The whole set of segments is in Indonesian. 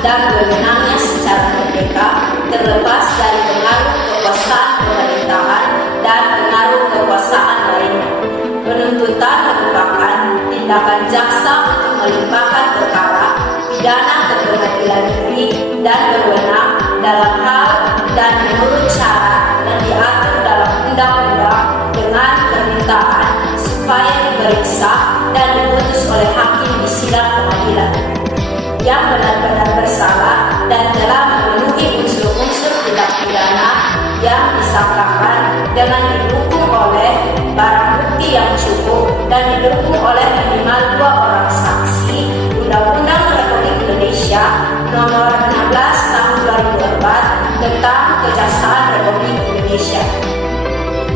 dan wewenangnya secara merdeka, terlepas dari pengaruh kekuasaan pemerintahan dan pengaruh kekuasaan lainnya. Penuntutan merupakan tindakan jaksa untuk melimpahkan perkara pidana ke pengadilan negeri dan berwenang dalam hal dan menurut syarat yang diatur dalam undang-undang dengan permintaan supaya diperiksa dan diputus oleh hakim di sidang pengadilan yang benar-benar bersalah dan telah memenuhi unsur-unsur tindak pidana yang disangkakan dengan didukung oleh barang bukti yang cukup dan didukung oleh minimal 2 orang saksi. Undang-Undang Republik Indonesia Nomor 16 Tahun 2004 tentang Kejaksaan Republik Indonesia.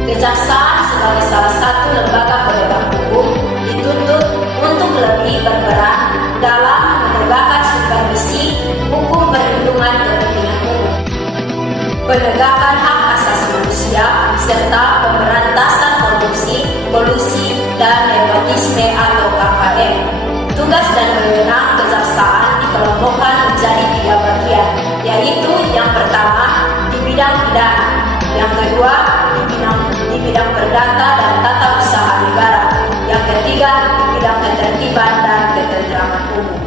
Kejaksaan sebagai salah satu lembaga penegak hukum dituntut untuk lebih berperan dalam menegakkan supervisi hukum perlindungan kepentingan umum, penegakan hak asasi manusia, serta pemberantasan korupsi, kolusi, dan nepotisme atau KKN. Tugas dan wewenang kejaksaan dikelompokkan menjadi 3 bagian, yaitu yang pertama di bidang pidana, yang kedua di bidang perdata dan tata usaha negara, yang ketiga di bidang ketertiban dan ketentraman umum.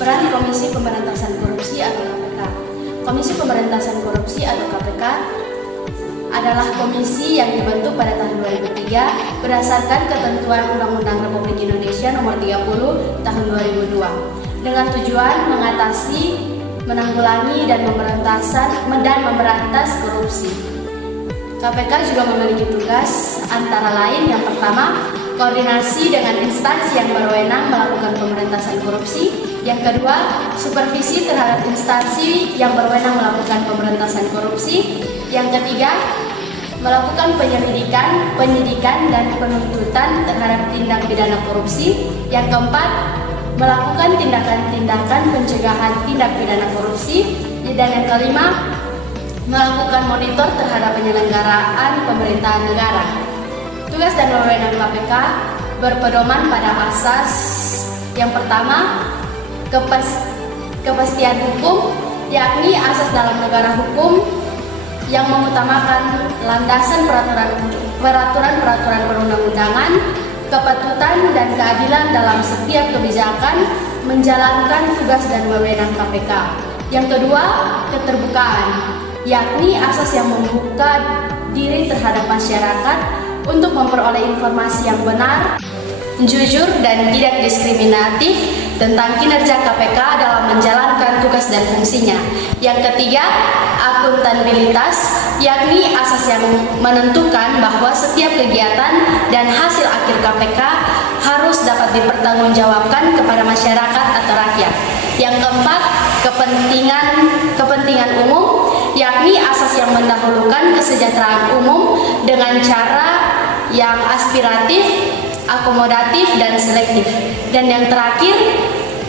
Peran Komisi Pemberantasan Korupsi atau KPK. Komisi Pemberantasan Korupsi atau KPK adalah komisi yang dibentuk pada tahun 2003 berdasarkan ketentuan Undang-Undang Republik Indonesia Nomor 30 Tahun 2002 dengan tujuan mengatasi, menanggulangi dan memberantas korupsi. KPK juga memiliki tugas antara lain yang pertama, koordinasi dengan instansi yang berwenang melakukan pemberantasan korupsi. Yang kedua, supervisi terhadap instansi yang berwenang melakukan pemberantasan korupsi. Yang ketiga, melakukan penyidikan dan penuntutan terhadap tindak pidana korupsi. Yang keempat, melakukan tindakan-tindakan pencegahan tindak pidana korupsi. Dan yang kelima, melakukan monitor terhadap penyelenggaraan pemerintahan negara. Tugas dan wewenang KPK berpedoman pada asas yang pertama, kepastian hukum, yakni asas dalam negara hukum yang mengutamakan landasan peraturan perundang-undangan, kepatutan dan keadilan dalam setiap kebijakan, menjalankan tugas dan wewenang KPK. Yang kedua, keterbukaan, yakni asas yang membuka diri terhadap masyarakat untuk memperoleh informasi yang benar, jujur dan tidak diskriminatif tentang kinerja KPK dalam menjalankan tugas dan fungsinya. Yang ketiga, akuntabilitas, yakni asas yang menentukan bahwa setiap kegiatan dan hasil akhir KPK harus dapat dipertanggungjawabkan kepada masyarakat atau rakyat. Yang keempat, kepentingan umum, yakni asas yang mendahulukan kesejahteraan umum dengan cara yang aspiratif, akomodatif, dan selektif. Dan yang terakhir,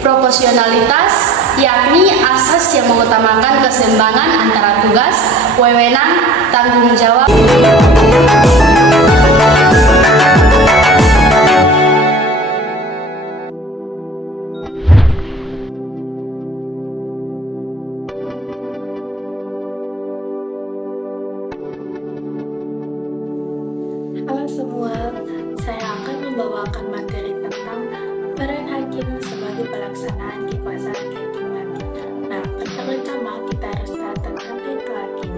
proporsionalitas, yakni asas yang mengutamakan keseimbangan antara tugas, wewenang, tanggung jawab. Halo semua, saya akan membawakan materi tentang peran hakim sebagai pelaksanaan kekuasaan kehakiman. Nah, pertama-tama kita harus tahu tentang titel hakim.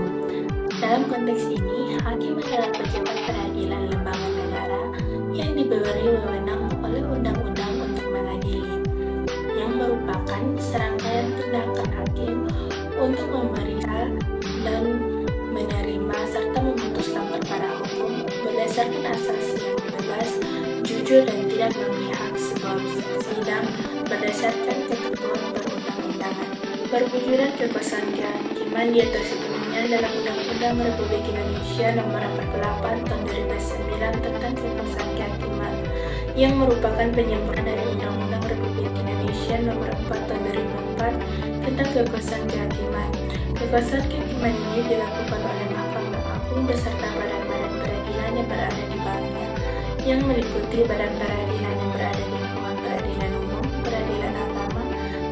Dalam konteks ini, hakim adalah pejabat peradilan lembaga negara yang diberi wewenang oleh undang-undang untuk mengadili, yang merupakan serangkaian tindakan hakim untuk memeriksa dan menerima serta memutuskan perkara hukum berdasarkan asas yang bebas, jujur dan tidak memihak sebuah sidang berdasarkan ketentuan perundang-undangan. Perwujudan kekuasaan kehakiman diatur sepenuhnya dalam Undang-Undang Republik Indonesia Nomor 48 Tahun 2009 tentang kekuasaan kehakiman yang merupakan penyempurnaan dari Undang-Undang Republik Indonesia Nomor 4 Tahun 2004 tentang kekuasaan kehakiman. Kekuasaan kehakiman ini dilakukan oleh Mahkamah Agung beserta badan-badan peradilan yang berada di bawahnya, yang meliputi badan peradilan yang berada di lingkungan peradilan umum, peradilan agama,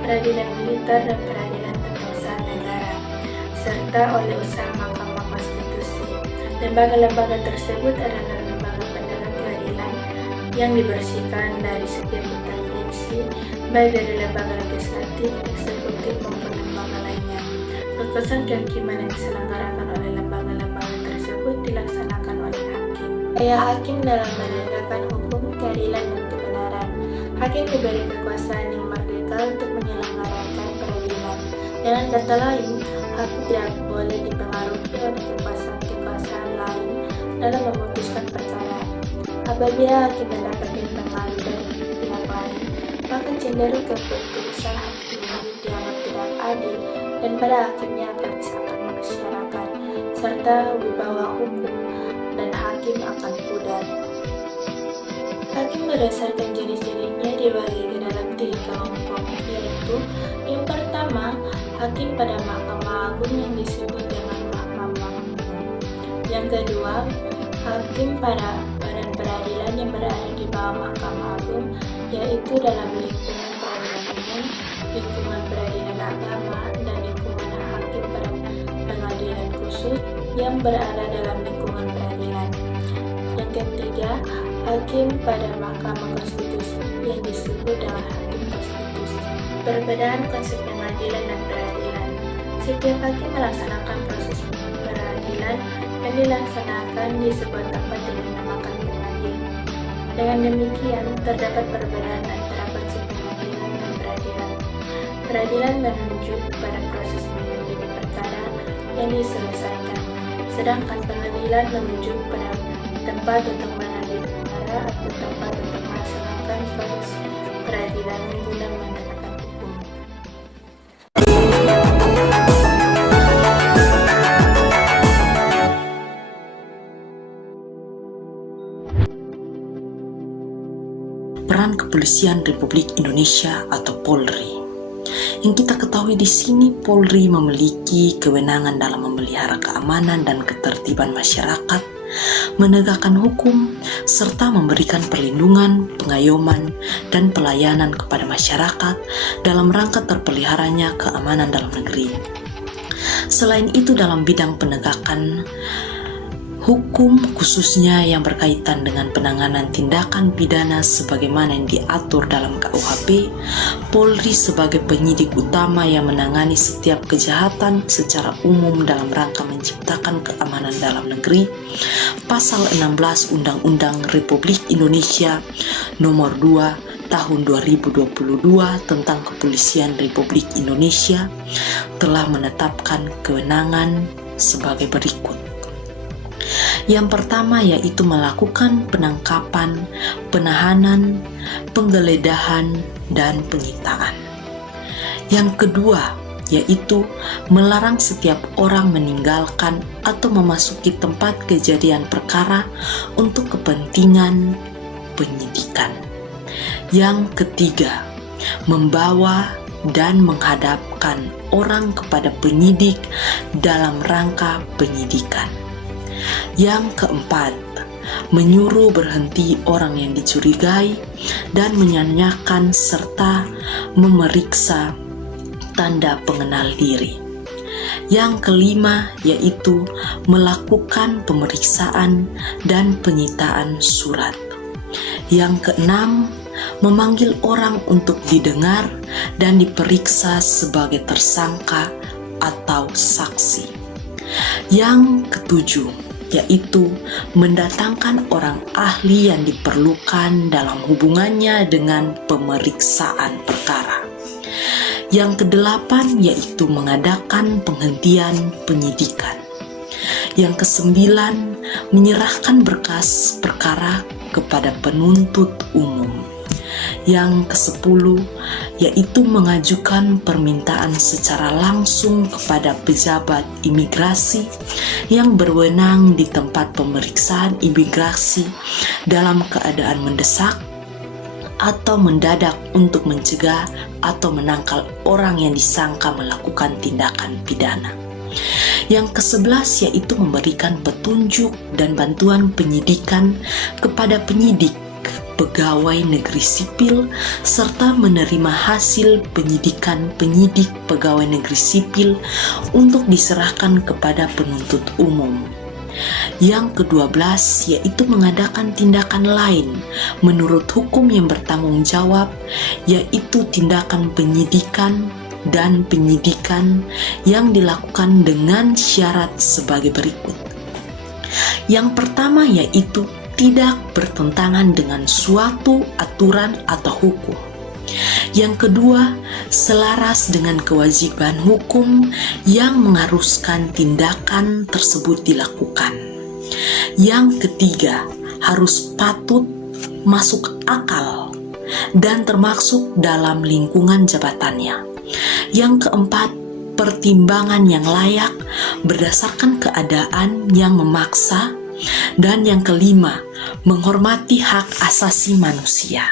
peradilan militer, dan peradilan tata usaha negara, serta oleh usaha Mahkamah Konstitusi. Lembaga-lembaga tersebut adalah lembaga penegak keadilan yang dibersihkan dari setiap intervensi, baik dari lembaga legislatif, eksekutif, maupun lembaga lainnya. Kekuasaan kehakiman yang diselenggarakan oleh lembaga-lembaga tersebut dilaksanakan oleh hakim. Upaya hakim dalam menegakkan hukum, keadilan, dan kebenaran. Hakim diberi kekuasaan yang merdeka untuk menyelenggarakan peradilan. Dengan kata lain, hakim tidak boleh dipengaruhi oleh kekuasaan lain dalam memutuskan perkara. Apabila hakim mendapatkan pengaruh dari pihak lain, maka cenderung keputusan hakim ini dianggap tidak adil dan pada akhirnya akan disahkan masyarakat, serta wibawa hukum dan hakim akan pudar. Hakim berdasarkan jenis-jenisnya dibagi ke dalam 3 kelompok, yaitu yang pertama, hakim pada Mahkamah Agung yang disebut dengan Mahkamah Agung. Yang kedua, hakim pada badan peradilan yang berada di bawah Mahkamah Agung, yaitu dalam lingkungan peradilan umum, lingkungan peradilan agama, dan lingkungan hakim pada pengadilan khusus yang berada dalam lingkungan peradilan. Yang ketiga, hakim pada Mahkamah Konstitusi yang disebut dengan hakim konstitusi. Perbedaan konsep pengadilan dan peradilan. Setiap hakim melaksanakan proses peradilan yang dilaksanakan di sebuah tempat yang dinamakan pengadilan. Dengan demikian, terdapat perbedaan antara konsep pengadilan dan peradilan. Peradilan menunjuk pada proses menyelidiki perkara yang diselesaikan, sedangkan pengadilan menunjuk pada tempat untuk mengadili perkara atau tempat untuk melaksanakan proses peradilan guna menegakkan hukum. Peran Kepolisian Republik Indonesia atau Polri. Yang kita ketahui di sini, Polri memiliki kewenangan dalam memelihara keamanan dan ketertiban masyarakat, menegakkan hukum, serta memberikan perlindungan, pengayoman, dan pelayanan kepada masyarakat dalam rangka terpeliharanya keamanan dalam negeri. Selain itu, dalam bidang penegakan hukum khususnya yang berkaitan dengan penanganan tindakan pidana sebagaimana yang diatur dalam KUHP, Polri sebagai penyidik utama yang menangani setiap kejahatan secara umum dalam rangka menciptakan keamanan dalam negeri. Pasal 16 Undang-Undang Republik Indonesia Nomor 2 Tahun 2022 tentang Kepolisian Republik Indonesia telah menetapkan kewenangan sebagai berikut. Yang pertama yaitu melakukan penangkapan, penahanan, penggeledahan, dan penyitaan. Yang kedua yaitu melarang setiap orang meninggalkan atau memasuki tempat kejadian perkara untuk kepentingan penyidikan. Yang ketiga, membawa dan menghadapkan orang kepada penyidik dalam rangka penyidikan. Yang keempat, menyuruh berhenti orang yang dicurigai dan menanyakan serta memeriksa tanda pengenal diri. Yang kelima yaitu melakukan pemeriksaan dan penyitaan surat. Yang keenam, memanggil orang untuk didengar dan diperiksa sebagai tersangka atau saksi. Yang ketujuh yaitu mendatangkan orang ahli yang diperlukan dalam hubungannya dengan pemeriksaan perkara. Yang kedelapan yaitu mengadakan penghentian penyidikan. Yang kesembilan, menyerahkan berkas perkara kepada penuntut umum. Yang kesepuluh yaitu mengajukan permintaan secara langsung kepada pejabat imigrasi yang berwenang di tempat pemeriksaan imigrasi dalam keadaan mendesak atau mendadak untuk mencegah atau menangkal orang yang disangka melakukan tindakan pidana. Yang ke-11 yaitu memberikan petunjuk dan bantuan penyidikan kepada penyidik, pegawai negeri sipil, serta menerima hasil penyidikan penyidik pegawai negeri sipil untuk diserahkan kepada penuntut umum. Yang ke-12 yaitu mengadakan tindakan lain menurut hukum yang bertanggung jawab, yaitu tindakan penyidikan dan penyidikan yang dilakukan dengan syarat sebagai berikut. Yang pertama yaitu tidak bertentangan dengan suatu aturan atau hukum. Yang kedua, selaras dengan kewajiban hukum yang mengharuskan tindakan tersebut dilakukan. Yang ketiga, harus patut, masuk akal, dan termasuk dalam lingkungan jabatannya. Yang keempat, pertimbangan yang layak berdasarkan keadaan yang memaksa. Dan yang kelima, menghormati hak asasi manusia.